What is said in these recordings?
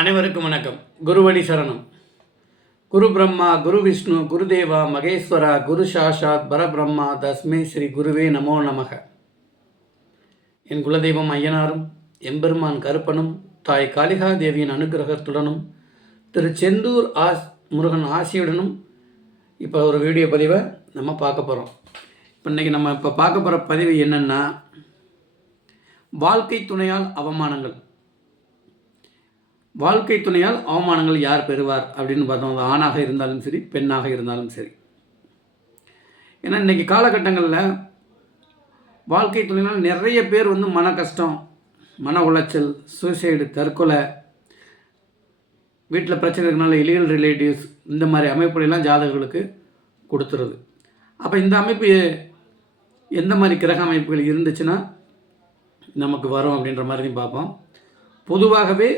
அனைவருக்கும் வணக்கம். குருவடி சரணம். குரு பிரம்மா, குரு விஷ்ணு, குருதேவா மகேஸ்வரா, குரு சாஷாத் பரபிரம்மா தஸ்மே ஸ்ரீ குருவே நமோ நமக. என் குலதெய்வம் ஐயனாரும் எம்பெருமான் கருப்பனும் தாய் காளிகா தேவியின் அனுகிரகத்துடனும் திரு செந்தூர் முருகன் ஆசியுடனும் இப்போ ஒரு வீடியோ பதிவை நம்ம பார்க்க போகிறோம். இன்றைக்கி நம்ம பார்க்க போகிற பதிவு என்னென்னா, வாழ்க்கை துணையால் அவமானங்கள். வாழ்க்கை துணையால் அவமானங்கள் யார் பெறுவார் அப்படின்னு பார்த்தோம். அது ஆணாக இருந்தாலும் சரி, பெண்ணாக இருந்தாலும் சரி. ஏன்னா இன்றைக்கி காலகட்டங்களில் வாழ்க்கை துணையால் நிறைய பேர் மன கஷ்டம், மன உளைச்சல், சூசைடு, தற்கொலை, வீட்டில் பிரச்சனை இருக்கிறனால இலீகல் ரிலேட்டிவ்ஸ், இந்த மாதிரி அமைப்புகளெல்லாம் ஜாதகர்களுக்கு கொடுத்துருது. அப்போ இந்த அமைப்பு எந்த மாதிரி கிரக அமைப்புகள் இருந்துச்சுன்னா நமக்கு வரும் அப்படின்ற மாதிரியும் பார்ப்போம். பொதுவாகவே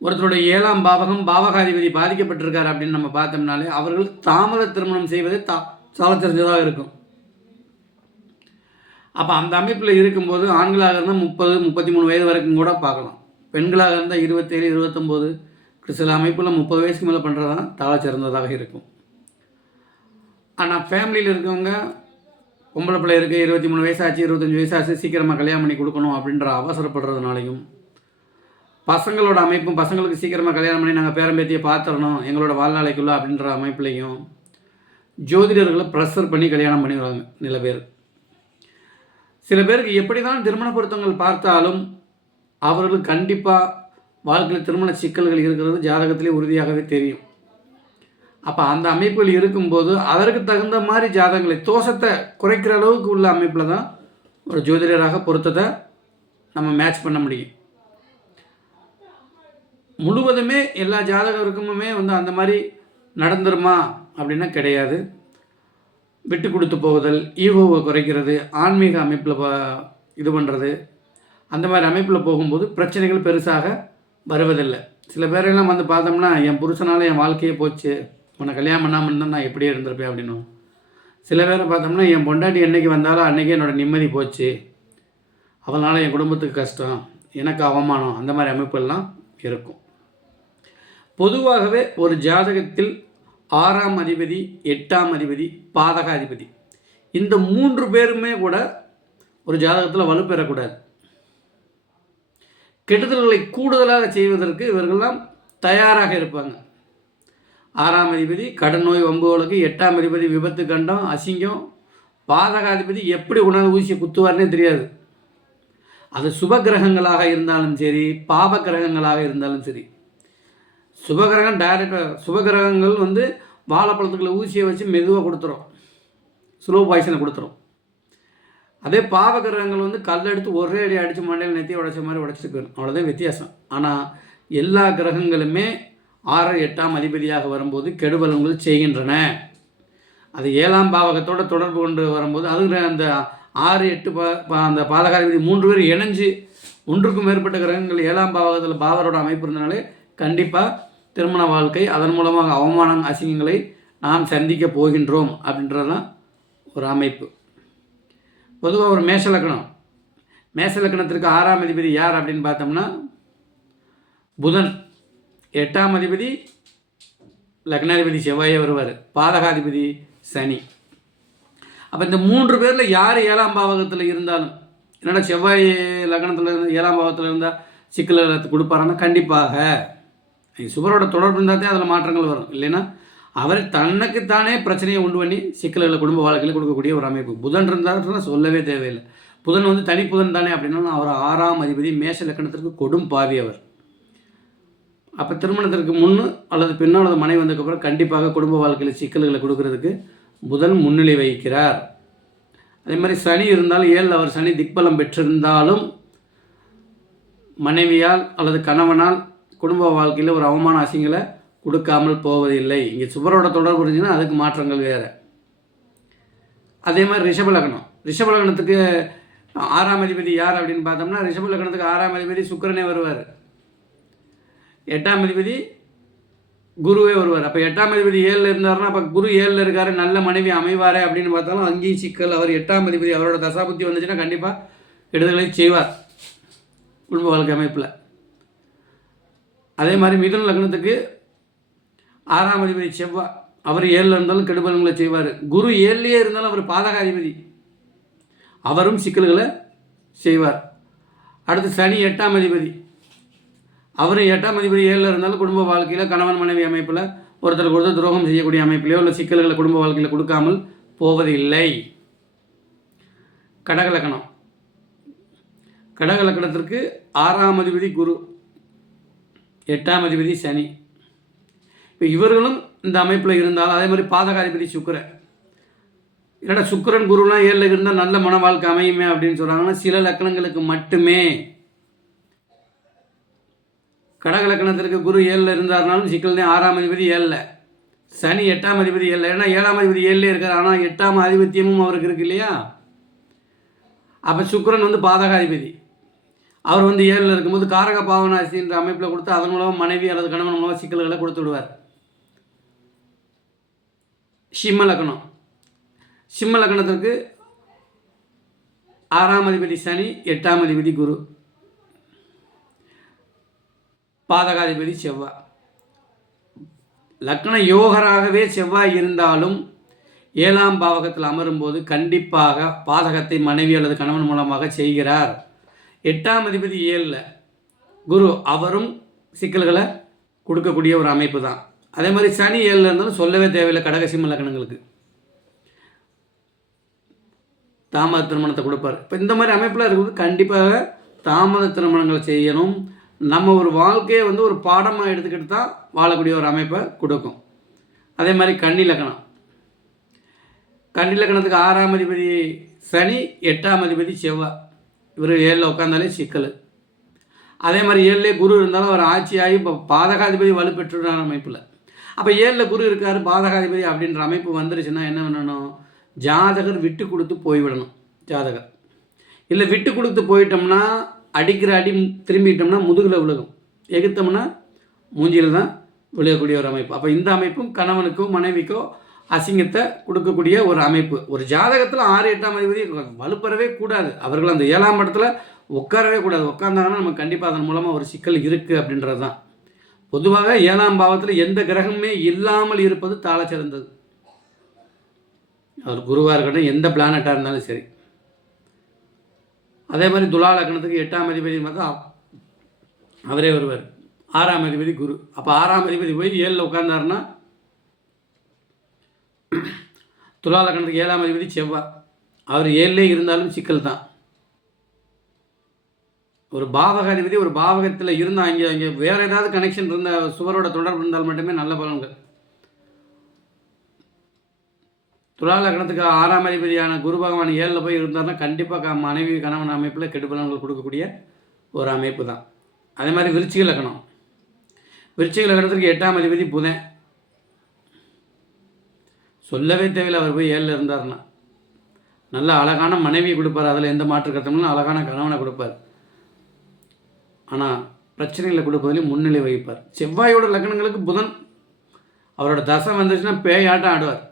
ஒருத்தருடைய 7ஆம் பாவகம் பாவகாதிபதி பாதிக்கப்பட்டிருக்கார் அப்படின்னு நம்ம பார்த்தோம்னாலே அவர்கள் தாமத திருமணம் செய்வதே சால தெரிஞ்சதாக இருக்கும். அப்போ அந்த அமைப்பில் இருக்கும்போது ஆண்களாக இருந்தால் 30-33 வயது வரைக்கும் கூட பார்க்கலாம். பெண்களாக இருந்தால் 27-29, சில அமைப்பில் 30 வயசுக்கு மேலே பண்ணுறது தான் தாழ சிறந்ததாக இருக்கும். ஆனால் ஃபேமிலியில் இருக்கவங்க பொம்பளை பிள்ளை இருக்குது, 23 வயசாச்சு, 25 வயசாச்சு, சீக்கிரமாக கல்யாணம் பண்ணி கொடுக்கணும் அப்படின்ற அவசரப்படுறதுனாலையும், பசங்களோட அமைப்பும் பசங்களுக்கு சீக்கிரமாக கல்யாணம் பண்ணி நாங்கள் பேரம்பேத்தியை பார்த்துடணும் எங்களோட வாழ்நாளைக்குள்ளே அப்படின்ற அமைப்புலையும் ஜோதிடர்களை ப்ரெஷர் பண்ணி கல்யாணம் பண்ணிடுவாங்க சில பேர். சில பேருக்கு எப்படி தான் திருமண பொருத்தங்கள் பார்த்தாலும் அவர்களுக்கு கண்டிப்பாக வாழ்க்கையில் திருமண சிக்கல்கள் இருக்கிறது ஜாதகத்திலே உறுதியாகவே தெரியும். அப்போ அந்த அமைப்புகள் இருக்கும்போது அதற்கு தகுந்த மாதிரி ஜாதகங்களை தோஷத்தை குறைக்கிற அளவுக்கு உள்ள அமைப்பில் தான் ஒரு ஜோதிடராக பொருத்தத்தை நம்ம மேட்ச் பண்ண முடியும். முழுவதுமே எல்லா ஜாதகருக்குமே அந்த மாதிரி நடந்துருமா அப்படின்னா கிடையாது. விட்டு கொடுத்து போகுதல், ஈகோவை குறைக்கிறது, ஆன்மீக அமைப்பில் இது பண்ணுறது, அந்த மாதிரி அமைப்பில் போகும்போது பிரச்சனைகள் பெருசாக வருவதில்லை. சில பேரெல்லாம் பார்த்தோம்னா என் புருஷனால் என் வாழ்க்கையே போச்சு, உன்னை கல்யாணம் பண்ணாமல் இருந்தால் நான் எப்படியே இருந்திருப்பேன் அப்படின்னும். சில பேரை பார்த்தோம்னா என் பொண்டாட்டி என்றைக்கு வந்தாலும் அன்றைக்கி என்னோடய நிம்மதி போச்சு, அதனால் என் குடும்பத்துக்கு கஷ்டம், எனக்கு அவமானம், அந்த மாதிரி அமைப்புகள்லாம் இருக்கும். பொதுவாகவே ஒரு ஜாதகத்தில் 6ஆம் அதிபதி, 8ஆம் அதிபதி, பாதக அதிபதி, இந்த 3 பேருமே கூட ஒரு ஜாதகத்தில் வலுப்பெறக்கூடாது. கெடுதல்களை கூடுதலாக செய்வதற்கு இவர்கள்லாம் தயாராக இருப்பாங்க. 6ஆம் அதிபதி கடன் நோய் வம்புகளுக்கு, 8ஆம் அதிபதி விபத்து கண்டம் அசிங்கம், பாதக அதிபதி எப்படி உணர்ந்து ஊசியை குத்துவார்னே தெரியாது. அது சுப கிரகங்களாக இருந்தாலும் சரி, பாவ கிரகங்களாக இருந்தாலும் சரி. சுபகிரகம் டைரக்டாக, சுபகிரகங்கள் வாழைப்பழத்துக்குள்ள ஊசியை வச்சு மெதுவாக கொடுத்துரும், ஸ்லோ பாய்சனை கொடுத்துரும். அதே பாவ கிரகங்கள் கல் எடுத்து ஒரே அடி அடித்து மண்டையில் நெத்தி உடைச்ச மாதிரி உடைச்சிட்டு போயிடும். அவ்வளோதான் வித்தியாசம். ஆனால் எல்லா கிரகங்களுமே 6-8ஆம் அதிபதியாக வரும்போது கெடுபலன்கள் செய்கின்றன. அது 7ஆம் பாவகத்தோடு தொடர்பு கொண்டு வரும்போது அது அந்த 6-8 அந்த பாதகாதிபதி 3 பேர் இணைஞ்சு ஒன்றுக்கும் மேற்பட்ட கிரகங்கள் 7ஆம் பாவகத்தில் பாவரோட அமைப்பு இருந்தனாலே கண்டிப்பாக திருமண வாழ்க்கை, அதன் மூலமாக அவமானம், அசிங்கங்களை நாம் சந்திக்க போகின்றோம் அப்படின்றது தான் ஒரு அமைப்பு. பொதுவாக ஒரு மேஷ லக்னம், மேஷ லக்னத்திற்கு 6ஆம் அதிபதி யார் அப்படின்னு பார்த்தோம்னா புதன், 8ஆம் அதிபதி லக்னாதிபதி செவ்வாயே வருவார், பாதகாதிபதி சனி. அப்போ இந்த 3 பேரில் யார் 7ஆம் பாவகத்தில் இருந்தாலும், என்னடா செவ்வாய் லக்னத்தில் இருந்து 7ஆம் பாவத்தில் இருந்தால் சிக்கல்களை கொடுப்பாருன்னா கண்டிப்பாக சுபரோட தொடர்பு இருந்தால் தான் அதில் மாற்றங்கள் வரும். இல்லைன்னா அவர் தனக்குத்தானே பிரச்சனையை உண்டு பண்ணி சிக்கல்களை குடும்ப வாழ்க்கையில் கொடுக்கக்கூடிய ஒரு அமைப்பு. புதன் இருந்தாருன்னா சொல்லவே தேவையில்லை. புதன் தனிப்புதன் தானே அப்படின்னா அவர் 6ஆம் அதிபதி மேஷ லக்கணத்திற்கு கொடும் பாவி அவர். அப்போ திருமணத்திற்கு முன்னு அல்லது பின்னோ அல்லது மனைவி வந்ததுக்கப்புறம் கண்டிப்பாக குடும்ப வாழ்க்கையில் சிக்கல்களை கொடுக்கறதுக்கு புதன் முன்னிலை வகிக்கிறார். அதே மாதிரி சனி இருந்தாலும் 7 அவர் சனி திக்பலம் பெற்றிருந்தாலும் மனைவியால் அல்லது கணவனால் குடும்ப வாழ்க்கையில் ஒரு அவமான அசிங்களை கொடுக்காமல் போவதில்லை. இங்கே சுபரோட தொடர்பு இருந்துச்சுன்னா அதுக்கு மாற்றங்கள் வேறு. அதே மாதிரி ரிஷபலக்னத்துக்கு 6ஆம் அதிபதி யார் அப்படின்னு பார்த்தோம்னா ரிஷபலக்னத்துக்கு 6ஆம் அதிபதி சுக்கிரனே வருவார், 8ஆம் அதிபதி குருவே வருவார். அப்போ 8ஆம் அதிபதி 7ல் இருந்தாருன்னா அப்போ குரு 7ல் இருக்காரு, நல்ல மனைவி அமைவாரே அப்படின்னு பார்த்தாலும் அங்கேயும் சிக்கல். அவர் 8ஆம் அதிபதி அவரோட தசாபுத்தி வந்துச்சுன்னா கண்டிப்பாக கெடுதலை செய்வார் குடும்ப வாழ்க்கை அமைப்பில். அதே மாதிரி மிதுன லக்னத்துக்கு 6ஆம் அதிபதி செவ்வாய், அவர் 7ல் இருந்தாலும் கெடுபலன்களை செய்வார். குரு 7லேயே இருந்தாலும் அவர் பாதக அதிபதி, அவரும் சிக்கல்களை செய்வார். அடுத்து சனி 8ஆம் அதிபதி, அவரும் 8ஆம் அதிபதி 7ல் இருந்தாலும் குடும்ப வாழ்க்கையில் கணவன் மனைவி அமைப்பில் ஒருத்தருக்கு ஒருத்தர் துரோகம் செய்யக்கூடிய அமைப்பிலையோ இல்லை சிக்கல்களை குடும்ப வாழ்க்கையில் கொடுக்காமல் போவதில்லை. கடகலக்கணம், கடகலக்கணத்திற்கு 6ஆம் அதிபதி குரு, 8ஆம் அதிபதி சனி. இப்போ இவர்களும் இந்த அமைப்பில் இருந்தாலும் அதே மாதிரி பாதக அதிபதி சுக்கிரன். இல்லைன்னா சுக்கிரன் குருலாம் 7ல் இருந்தால் நல்ல மன வாழ்க்கை அமையுமே அப்படின்னு சொல்கிறாங்கன்னா சில லக்கணங்களுக்கு மட்டுமே. கடகலக்கணத்திற்கு குரு 7ல் இருந்தாருனாலும் சிக்கல் தான். 6ஆம் அதிபதி 7ல், சனி 8ஆம் அதிபதி 7ல். ஏன்னா 7ஆம் அதிபதி 7லே இருக்கார், ஆனால் 8ஆம் ஆதிபத்தியமும் அவருக்கு இருக்கு இல்லையா. அப்போ சுக்கிரன் பாதக அதிபதி, அவர் 7ல் இருக்கும்போது காரக பாவனாசின்ற அமைப்பில் கொடுத்து அதன் மூலம் மனைவி அல்லது கணவன் மூலம் சிக்கல்களை கொடுத்து விடுவார். சிம்ம லக்னம், சிம்ம லக்னத்திற்கு 6ஆம் அதிபதி சனி, 8ஆம் அதிபதி குரு, பாதகாதிபதி செவ்வாய். லக்ன யோகராகவே செவ்வாய் இருந்தாலும் 7ஆம் பாவகத்தில் அமரும்போது கண்டிப்பாக பாதகத்தை மனைவி அல்லது கணவன் மூலமாக செய்கிறார். 8ஆம் அதிபதி 7ல் குரு, அவரும் சிக்கல்களை கொடுக்கக்கூடிய ஒரு அமைப்பு தான். அதே மாதிரி சனி 7ல் இருந்தாலும் சொல்லவே தேவையில்லை. கடக சிம்ம லக்னங்களுக்கு தாமத திருமணத்தை கொடுப்பார். இப்போ இந்த மாதிரி அமைப்பில் இருக்கும்போது கண்டிப்பாக தாமத திருமணங்களை செய்யணும். நம்ம ஒரு வாழ்க்கையை ஒரு பாடமாக எடுத்துக்கிட்டு தான் வாழக்கூடிய ஒரு அமைப்பை கொடுக்கும். அதே மாதிரி கன்னி லக்னம், கன்னி லக்னத்துக்கு 6ஆம் அதிபதி சனி, 8ஆம் அதிபதி செவ்வாய். இவர் 7ல் உட்காந்தாலே சிக்கல். அதே மாதிரி 7லே குரு இருந்தாலும் அவர் ஆட்சியாகி இப்போ பாதகாதிபதி வலுப்பெற்றுறான அமைப்பில். அப்போ 7ல் குரு இருக்கார், பாதகாதிபதி அப்படின்ற அமைப்பு வந்துருச்சுன்னா என்ன பண்ணணும்? ஜாதகர் விட்டு கொடுத்து போய்விடணும். ஜாதகர் இல்லை விட்டு கொடுத்து போயிட்டோம்னா அடிக்கிற அடி திரும்பிட்டோம்னா முதுகில் விழுகும், எகுத்தோம்னா மூஞ்சியில் தான் விழுகக்கூடிய ஒரு அமைப்பு. அப்போ இந்த அமைப்பும் கணவனுக்கோ மனைவிக்கோ அசிங்கத்தை கொடுக்கக்கூடிய ஒரு அமைப்பு. ஒரு ஜாதகத்தில் 6 8ஆம் அதிபதி வலுப்பெறவே கூடாது. அவர்கள் அந்த 7ஆம் இடத்துல உட்காரவே கூடாது. உட்கார்ந்தாங்கன்னா நம்ம கண்டிப்பாக அதன் மூலமாக ஒரு சிக்கல் இருக்குது அப்படின்றது தான். பொதுவாக 7ஆம் பாவத்தில் எந்த கிரகமே இல்லாமல் இருப்பது தாழ சிறந்தது. அவர் குருவாக இருக்கட்டும், எந்த பிளானட்டாக இருந்தாலும் சரி. அதே மாதிரி துலா லக்னத்துக்கு 8ஆம் அதிபதி பார்த்தா அவரே வருவார், 6ஆம் அதிபதி குரு. அப்போ 6ஆம் அதிபதி போய் 7ல் உட்கார்ந்தாருன்னா துலா லக்னத்துக்கு 7ஆம் அதிபதி செவ்வாய், அவர் 7லே இருந்தாலும் சிக்கல் தான். ஒரு பாவகாதிபதி ஒரு பாவகத்தில் இருந்தால் அங்கே வேறு ஏதாவது கனெக்ஷன் இருந்தால் சுவரோட தொடர்பு இருந்தால் மட்டுமே நல்ல பலன்கள். துலா லக்னத்துக்கு 6ஆம் அதிபதியான குரு பகவான் 7ல் போய் இருந்தார்னா கண்டிப்பாக மனைவி கணவன் அமைப்பில் கெடு பலன்கள் கொடுக்கக்கூடிய ஒரு அமைப்பு தான். அதே மாதிரி விருச்சிக லக்னம், விருச்சிக லக்னத்துக்கு 8ஆம் அதிபதி புதன். சொல்லவே தேவையில்லை, அவர் போய் 7ல் இருந்தார்னா நல்ல அழகான மனைவியை கொடுப்பார். அதில் எந்த மாற்று கருத்தும்னா அழகான கணவனை கொடுப்பார். ஆனால் பிரச்சனைகளை கொடுப்பதிலையும் முன்னிலை வகிப்பார். செவ்வாயோட லக்னங்களுக்கு புதன் அவரோட தசை வந்துச்சுன்னா பேயாட்டம் ஆடுவார்.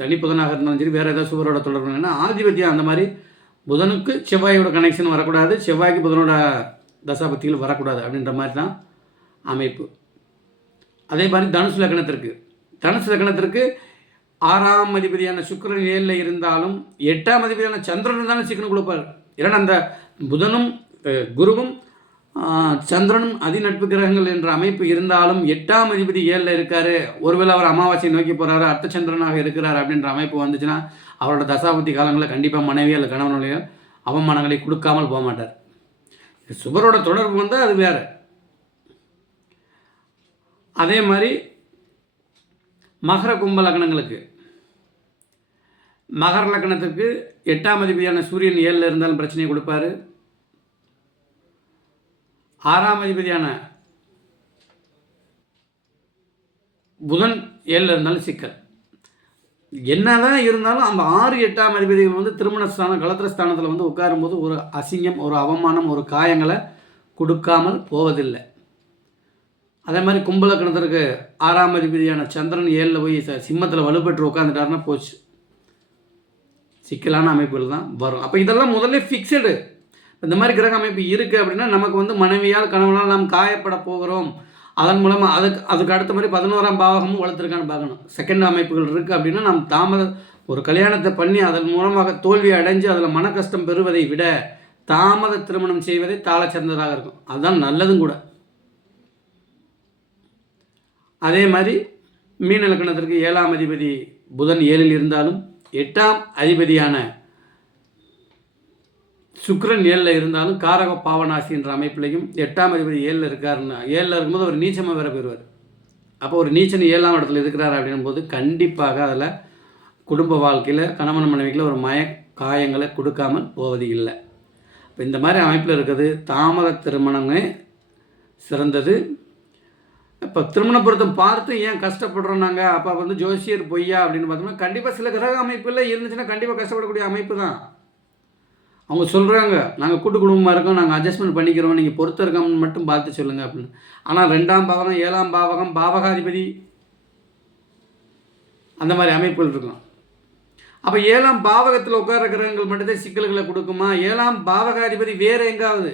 தனி புதனாக இருந்தாலும் சரி, வேறு ஏதாவது சுவரோட தொடர்புனா ஆதிபத்தியம் அந்த மாதிரி புதனுக்கு செவ்வாயோட கனெக்ஷன் வரக்கூடாது, செவ்வாய்க்கு புதனோட தசாபத்திகள் வரக்கூடாது அப்படின்ற மாதிரி தான் அமைப்பு. அதே மாதிரி தனுசு லக்னத்திற்கு, தனுசு லக்னத்திற்கு 6ஆம் அதிபதியான சுக்கிரன் 7ல் இருந்தாலும் 8ஆம் அதிபதியான சந்திரன் இருந்தாலும் சிக்கனம் கொடுப்பார். ஏன்னா அந்த புதனும் குருவும் சந்திரனும் அதிநட்பு கிரகங்கள் என்ற அமைப்பு இருந்தாலும் 8ஆம் அதிபதி 7ல் இருக்கார். ஒருவேளை அவர் அமாவாசையை நோக்கி போகிறாரு, அர்த்தச்சந்திரனாக இருக்கிறார் அப்படின்ற அமைப்பு வந்துச்சுன்னா அவரோட தசாபுத்தி காலங்களில் கண்டிப்பாக மனைவி அல்லது கணவனுடைய அவமானங்களை கொடுக்காமல் போக மாட்டார். சுபரோட தொடர்பு வந்தால் அது வேறு. அதே மாதிரி மகர கும்ப லக்னங்களுக்கு, மகர லக்னத்துக்கு 8ஆம் அதிபதியான சூரியன் 7ல் இருந்தாலும் பிரச்சனையை கொடுப்பாரு. 6ஆம் அதிபதியான புதன் 7ல் இருந்தாலும் சிக்கல். என்னதான் இருந்தாலும் அந்த 6 8ஆம் அதிபதிகள் திருமண ஸ்தானம் களத்திர ஸ்தானத்தில் உட்காரும்போது ஒரு அசிங்கம், ஒரு அவமானம், ஒரு காயங்களை கொடுக்காமல் போவதில்லை. அதே மாதிரி கும்பலக்கணத்திற்கு 6ஆம் அதிபதியான சந்திரன் 7ல் போய் சிம்மத்தில் வலுப்பெற்று உட்காந்துட்டாருன்னா போச்சு, சிக்கலான அமைப்புகள் தான் வரும். அப்போ இதெல்லாம் முதல்ல ஃபிக்ஸடு. இந்த மாதிரி கிரக அமைப்பு இருக்குது அப்படின்னா நமக்கு வந்து மனைவியால் கணவனால் நாம் காயப்பட போகிறோம், அதன் மூலமாக அதுக்கு அடுத்த மாதிரி 11ஆம் பாவகமும் வளர்த்துருக்கான்னு பார்க்கணும். செகண்ட் அமைப்புகள் இருக்குது அப்படின்னா நாம் ஒரு கல்யாணத்தை பண்ணி அதன் மூலமாக தோல்வி அடைஞ்சு அதில் மன கஷ்டம் பெறுவதை விட தாமத திருமணம் செய்வதே தாள சிறந்ததாக இருக்கும். அதுதான் நல்லதும் கூட. அதே மாதிரி மீன இலக்கணத்திற்கு 7ஆம் அதிபதி புதன் 7ல் இருந்தாலும் 8ஆம் அதிபதியான சுக்கிரன் 7ல் இருந்தாலும் காரக பாவனாசி என்ற அமைப்பிலையும் 8ஆம் அதிபதி 7ல் இருக்காருன்னா 7ல் இருக்கும்போது அவர் நீச்சமாக வேற போயிடுவார். அப்போ ஒரு நீச்சன் 7ஆம் இடத்துல இருக்கிறார் அப்படின்னும் போது கண்டிப்பாக அதில் குடும்ப வாழ்க்கையில் கணவன் மனைவிக்கில் ஒரு காயங்களை கொடுக்காமல் போவது இல்லை. இப்போ இந்த மாதிரி அமைப்பில் இருக்கிறது தாமத திருமணமே சிறந்தது. இப்போ திருமண பொருத்தம் பார்த்து ஏன் கஷ்டப்படுறோம் நாங்கள்? அப்போ வந்து ஜோசியர் பொய்யா அப்படின்னு பார்த்தோம்னா கண்டிப்பாக சில கிரக அமைப்பில் இருந்துச்சுன்னா கண்டிப்பாக கஷ்டப்படக்கூடிய அமைப்பு தான். அவங்க சொல்கிறாங்க நாங்கள் கூட்டு குடும்பமாக இருக்கோம், நாங்கள் அட்ஜஸ்ட்மெண்ட் பண்ணிக்கிறோம், நீங்கள் பொறுத்த இருக்கோம்னு மட்டும் பார்த்து சொல்லுங்கள் அப்படின்னு. ஆனால் 2ஆம் பாவகம் 7ஆம் பாவகம் பாவகாதிபதி அந்த மாதிரி அமைப்புகள் இருக்கும். அப்போ 7ஆம் பாவகத்தில் உட்கார கிரகங்கள் மட்டும்தான் சிக்கல்களை கொடுக்குமா? 7ஆம் பாவகாதிபதி வேறு எங்காவது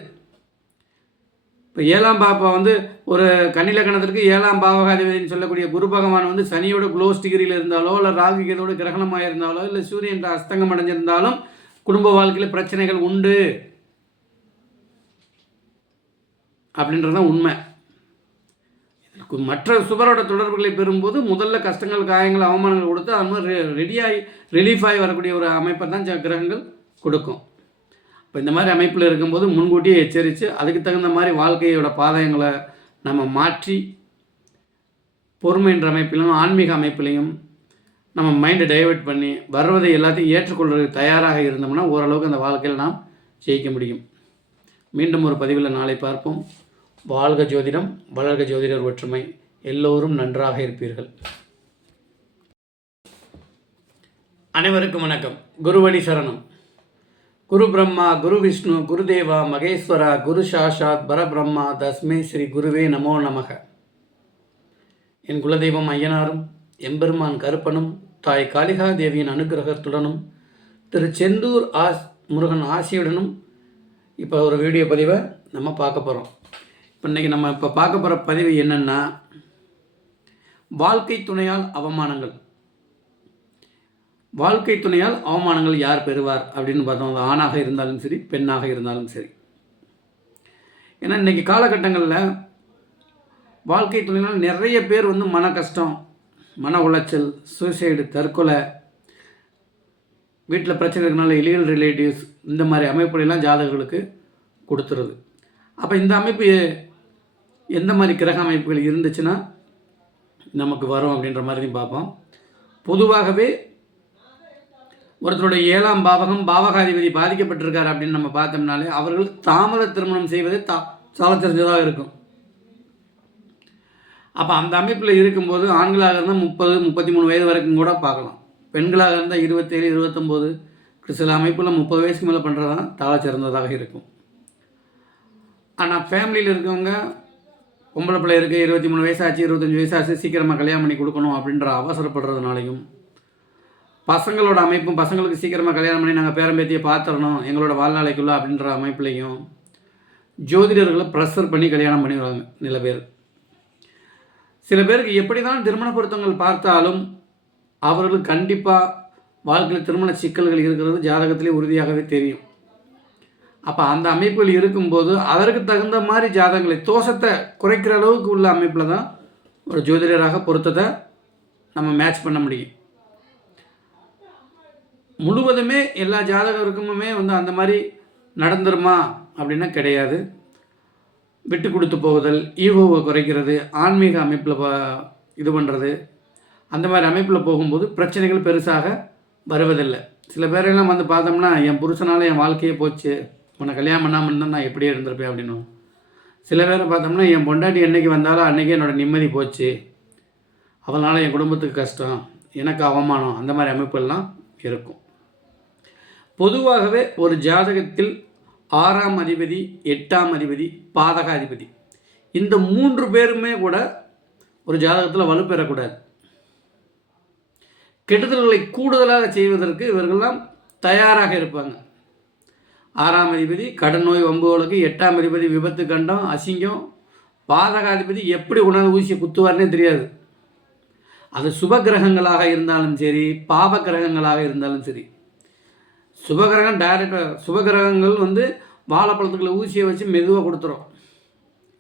இப்போ 7ஆம் பாவம் வந்து ஒரு கன்னிலக்கணத்திற்கு 7ஆம் பாவகாதிபதினு சொல்லக்கூடிய குரு பகவான் வந்து சனியோட க்ளோஸ் டிகிரியில் இருந்தாலோ இல்லை ராகு கேதோட கிரகணமாக இருந்தாலோ இல்லை சூரியன் அஸ்தங்கம் அடைஞ்சிருந்தாலும் குடும்ப வாழ்க்கையில் பிரச்சனைகள் உண்டு அப்படின்றது தான் உண்மை. மற்ற சுபரோட தொடர்புகளை பெறும்போது முதல்ல கஷ்டங்கள் காயங்கள் அவமானங்கள் கொடுத்து அது மாதிரி ரிலீஃப் ஆகி வரக்கூடிய ஒரு அமைப்பை தான் கிரகங்கள் கொடுக்கும். இப்போ இந்த மாதிரி அமைப்பில் இருக்கும்போது முன்கூட்டியே எச்சரித்து அதுக்கு தகுந்த மாதிரி வாழ்க்கையோட பாதையங்களை நம்ம மாற்றி பொறுமை என்ற அமைப்பிலும் ஆன்மீக அமைப்பிலையும் நம்ம மைண்டை டைவெர்ட் பண்ணி வர்றதை எல்லாத்தையும் ஏற்றுக்கொள்றதுக்கு தயாராக இருந்தோம்னா ஓரளவுக்கு அந்த வாழ்க்கையில் நாம் ஜெயிக்க முடியும். மீண்டும் ஒரு பதிவில் நாளை பார்ப்போம். வாழ்க ஜோதிடம், வளர்க ஜோதிடர் ஒற்றுமை. எல்லோரும் நன்றாக இருப்பீர்கள். அனைவருக்கும் வணக்கம். குருவடி சரணம். குரு பிரம்மா, குரு விஷ்ணு, குருதேவா, மகேஸ்வரா, குரு சாஷாத் பரபிரம்மா, தஸ்மே ஸ்ரீ குருவே நமோ நமக. என் குலதெய்வம் ஐயனாரும் எம்பெருமான் கருப்பனும் தாய் காளிகா தேவியின் அனுகிரகத்துடனும் திரு செந்தூர் முருகன் ஆசியுடனும் இப்போ ஒரு வீடியோ பதிவை நம்ம பார்க்க போகிறோம். இன்றைக்கி நம்ம பார்க்க போகிற பதிவு என்னென்னா, வாழ்க்கை துணையால் அவமானங்கள். வாழ்க்கை துணையால் அவமானங்கள் யார் பெறுவார் அப்படின்னு பார்த்தோம். அது ஆணாக இருந்தாலும் சரி, பெண்ணாக இருந்தாலும் சரி. ஏன்னா இன்றைக்கி காலகட்டங்களில் வாழ்க்கை துணையால் நிறைய பேர் வந்து மன கஷ்டம், மன உளைச்சல், சூசைடு, தற்கொலை, வீட்டில் பிரச்சனை இருக்கனால இலீகல் ரிலேட்டிவ்ஸ், இந்த மாதிரி அமைப்புகளெல்லாம் ஜாதகர்களுக்கு கொடுத்துருது. அப்போ இந்த அமைப்பு எந்த மாதிரி கிரக அமைப்புகள் இருந்துச்சுன்னா நமக்கு வரும் அப்படின்ற மாதிரி பார்ப்போம். பொதுவாகவே ஒருத்தருடைய 7ஆம் பாவகம் பாவகாதிபதி பாதிக்கப்பட்டிருக்கார் அப்படின்னு நம்ம பார்த்தோம்னாலே அவர்கள் தாமத திருமணம் செய்வதே சால தெரிஞ்சதாக இருக்கும். அப்போ அந்த அமைப்பில் இருக்கும்போது ஆண்களாக இருந்தால் 30-33 வயது வரைக்கும் கூட பார்க்கலாம். பெண்களாக இருந்தால் 27-29, சில அமைப்பில் 30 வயசுக்கு மேலே பண்ணுறது தான் தாழ சிறந்ததாக இருக்கும். ஆனால் ஃபேமிலியில் இருக்கவங்க பொம்பளை பிள்ளை இருக்குது, 23 வயசாச்சு, 25 வயசாச்சு, சீக்கிரமாக கல்யாணம் பண்ணி கொடுக்கணும் அப்படின்ற அவசரப்படுறதுனாலையும், பசங்களோட அமைப்பும் பசங்களுக்கு சீக்கிரமாக கல்யாணம் பண்ணி நாங்கள் பேரம்பேத்தியை பார்த்துடணும் எங்களோட வாழ்நாளைக்குள்ளே அப்படின்ற அமைப்புலையும் ஜோதிடர்களை ப்ரெஷர் பண்ணி கல்யாணம் பண்ணி வராங்க சில பேர். சில பேருக்கு எப்படி தான் திருமண பொருத்தங்கள் பார்த்தாலும் அவர்களுக்கு கண்டிப்பாக வாழ்க்கையில் திருமண சிக்கல்கள் இருக்கிறது ஜாதகத்திலே உறுதியாகவே தெரியும். அப்போ அந்த அமைப்புகள் இருக்கும்போது அதற்கு தகுந்த மாதிரி ஜாதகங்களை தோஷத்தை குறைக்கிற அளவுக்கு உள்ள அமைப்பில் தான் ஒரு ஜோதிடராக பொருத்தத்தை நம்ம மேட்ச் பண்ண முடியும். முழுவதுமே எல்லா ஜாதகருக்குமே வந்து அந்த மாதிரி நடந்துருமா அப்படின்னா கிடையாது. விட்டு கொடுத்து போகுதல், ஈகோவை குறைக்கிறது, ஆன்மீக அமைப்பில் இது பண்ணுறது, அந்த மாதிரி அமைப்பில் போகும்போது பிரச்சனைகள் பெருசாக வருவதில்லை. சில பேரெல்லாம் வந்து பார்த்தோம்னா என் புருஷனால் என் வாழ்க்கையே போச்சு, உன்னை கல்யாணம் பண்ணாமல் இருந்தால் நான் எப்படியே இருந்திருப்பேன் அப்படின்னு. சில பேரை பார்த்தோம்னா என் பொண்டாட்டி என்றைக்கு வந்தாலும் அன்றைக்கி என்னோடய நிம்மதி போச்சு, அவனால் என் குடும்பத்துக்கு கஷ்டம், எனக்கு அவமானம், அந்த மாதிரி அமைப்பெல்லாம் இருக்கும். பொதுவாகவே ஒரு ஜாதகத்தில் 6ஆம் அதிபதி, 8ஆம் அதிபதி, பாதகாதிபதி இந்த 3 பேருமே கூட ஒரு ஜாதகத்தில் வலுப்பெறக்கூடாது. கெடுதல்களை கூடுதலாக செய்வதற்கு இவர்கள்லாம் தயாராக இருப்பாங்க. ஆறாம் அதிபதி கடன் நோய் வம்புகளுக்கு, எட்டாம் அதிபதி விபத்து கண்டம் அசிங்கம், பாதகாதிபதி எப்படி உணர்ந்து ஊசியை குத்துவார்னே தெரியாது. அது சுப கிரகங்களாக இருந்தாலும் சரி, பாவ கிரகங்களாக இருந்தாலும் சரி. சுபகிரகம் டைரெக்டாக சுபகிரகங்கள் வந்து வாழைப்பழத்துக்குள்ள ஊசியை வச்சு மெதுவாக கொடுத்துரும்,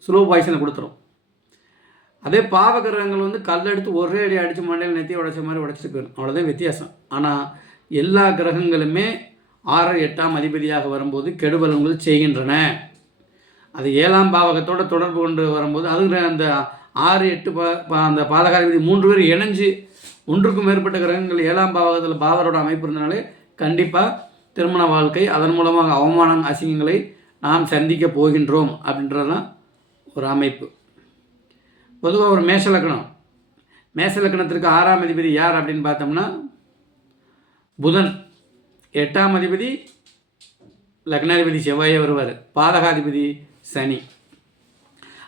ஸ்லோ பாய்சனை கொடுத்துரும். அதே பாவ கிரகங்கள் வந்து கல்லெடுத்து ஒரே அடி அடித்து மண்டையில் நெத்தி உடைச்ச மாதிரி உடைச்சிட்டு போயிடும். அவ்வளோதான் வித்தியாசம். ஆனால் எல்லா கிரகங்களுமே 6 8ஆம் அதிபதியாக வரும்போது கெடுபலன்கள் செய்கின்றன. அது 7ஆம் பாவகத்தோடு தொடர்பு கொண்டு வரும்போது அது அந்த 6 8 அந்த பாதகாதிபதி 3 பேர் இணைஞ்சு ஒன்றுக்கும் மேற்பட்ட கிரகங்கள் 7ஆம் பாவகத்தில் பாவரோட அமைப்பு இருந்தனாலே கண்டிப்பாக திருமண வாழ்க்கை, அதன் மூலமாக அவமானம் அசிங்கங்களை நாம் சந்திக்க போகின்றோம் அப்படின்றது தான் ஒரு அமைப்பு. பொதுவாக ஒரு மேஷ லக்னம், மேஷ லக்னத்திற்கு 6ஆம் அதிபதி யார் அப்படின்னு பார்த்தோம்னா புதன், 8ஆம் அதிபதி லக்னாதிபதி செவ்வாயே வருவார், பாதகாதிபதி சனி.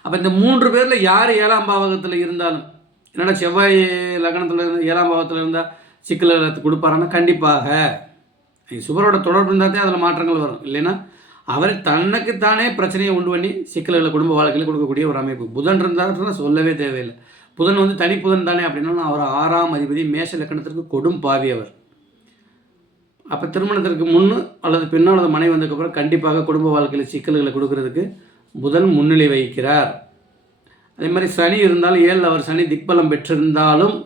அப்போ இந்த 3 பேரில் யார் 7ஆம் பாவகத்தில் இருந்தாலும், என்னடா செவ்வாய் லக்னத்தில் இருந்து 7ஆம் பாவத்தில் இருந்தால் சிக்கல்களை கொடுப்பாருன்னா கண்டிப்பாக சுபரோட தொடர்பு இருந்தால் தான் அதில் மாற்றங்கள் வரும். இல்லைன்னா அவர் தனக்குத்தானே பிரச்சனையை உண்டு பண்ணி சிக்கல்களை குடும்ப வாழ்க்கையில் கொடுக்கக்கூடிய ஒரு அமைப்பு. புதன் இருந்தாருன்னா சொல்லவே தேவையில்லை. புதன் வந்து தனி புதன் தானே அப்படின்னா அவர் 6ஆம் அதிபதி மேஷ லக்னத்திற்கு கொடும் பாவி அவர். அப்போ திருமணத்திற்கு முன்னு அல்லது பின்னோ அல்லது மனைவி வந்ததுக்கப்புறம் கண்டிப்பாக குடும்ப வாழ்க்கையில் சிக்கல்களை கொடுக்கறதுக்கு புதன் முன்னிலை வகிக்கிறார். அதே மாதிரி சனி இருந்தாலும் 7 அவர் சனி திக்பலம் பெற்றிருந்தாலும்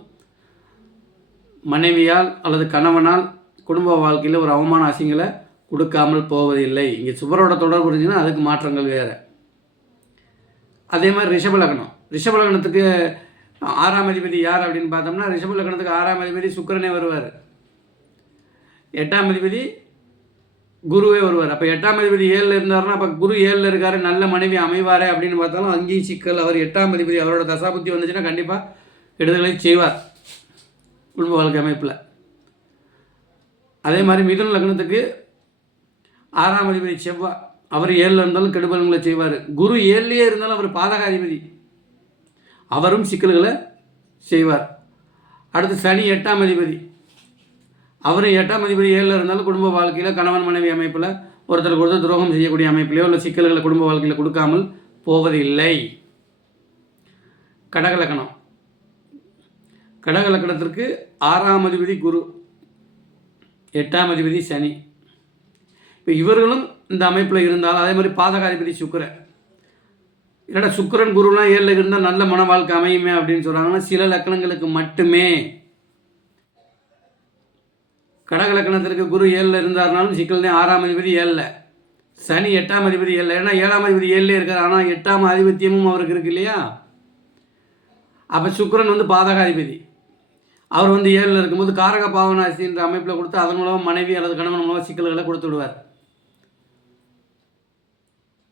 மனைவியால் அல்லது கணவனால் குடும்ப வாழ்க்கையில் ஒரு அவமான அசிங்களை கொடுக்காமல் போவதில்லை. இங்கே சுபரோட தொடர்பு இருந்துச்சுன்னா அதுக்கு மாற்றங்கள் வேறு. அதே மாதிரி ரிஷப லக்னம், ரிஷப லக்னத்துக்கு 6ஆம் அதிபதி யார் அப்படின்னு பார்த்தோம்னா ரிஷப லக்னத்துக்கு 6ஆம் அதிபதி சுக்கிரனே வருவார், 8ஆம் அதிபதி குருவே வருவார். அப்போ 8ஆம் அதிபதி 7ல் இருந்தார்னா அப்போ குரு 7ல் இருக்காரு, நல்ல மனைவி அமைவாரே அப்படின்னு பார்த்தாலும் அங்கேயும் சிக்கல். அவர் 8ஆம் அதிபதி அவரோட தசாபுத்தி வந்துச்சுன்னா கண்டிப்பாக கெடுதலை செய்வார் குடும்ப வாழ்க்கை அமைப்பில். அதே மாதிரி மிதுன லக்னத்துக்கு 6ஆம் அதிபதி செவ்வாய், அவர் 7ல் இருந்தாலும் கெடுபலன்களை செய்வார். குரு 7லேயே இருந்தாலும் அவர் பாதகாதிபதி, அவரும் சிக்கல்களை செய்வார். அடுத்து சனி 8ஆம் அதிபதி, அவரும் 8ஆம் அதிபதி 7ல் இருந்தாலும் குடும்ப வாழ்க்கையில் கணவன் மனைவி அமைப்பில் ஒருத்தருக்கு ஒருத்தர் துரோகம் செய்யக்கூடிய அமைப்பிலையோ உள்ள சிக்கல்களை குடும்ப வாழ்க்கையில் கொடுக்காமல் போவதில்லை. கடகலக்கணம், கடகலக்கணத்திற்கு 6ஆம் அதிபதி குரு, 8ஆம் அதிபதி சனி. இப்போ இவர்களும் இந்த அமைப்பில் இருந்தாலும் அதே மாதிரி பாதகாதிபதி சுக்கிரன். இல்லைடா சுக்கிரன் குருலாம் 7ல் இருந்தால் நல்ல மன வாழ்க்கை அமையுமே அப்படின்னு சொல்கிறாங்கன்னா சில லக்கணங்களுக்கு மட்டுமே. கடக லக்கணத்திற்கு குரு 7ல் இருந்தாருனாலும் சிக்கல் தான். 6ஆம் அதிபதி 7ல், சனி 8ஆம் அதிபதி 7ல். ஏன்னா 7ஆம் அதிபதி 7லே இருக்கார், ஆனால் 8ஆம் ஆதிபத்தியமும் அவருக்கு இருக்கு இல்லையா. அப்போ சுக்கிரன் வந்து பாதகாதிபதி, அவர் வந்து 7ல் இருக்கும்போது காரக பாவனாசின்ற அமைப்பில் கொடுத்து அதன் மூலம் மனைவி அல்லது கணவன் மூலம் சிக்கல்களை கொடுத்து விடுவார்.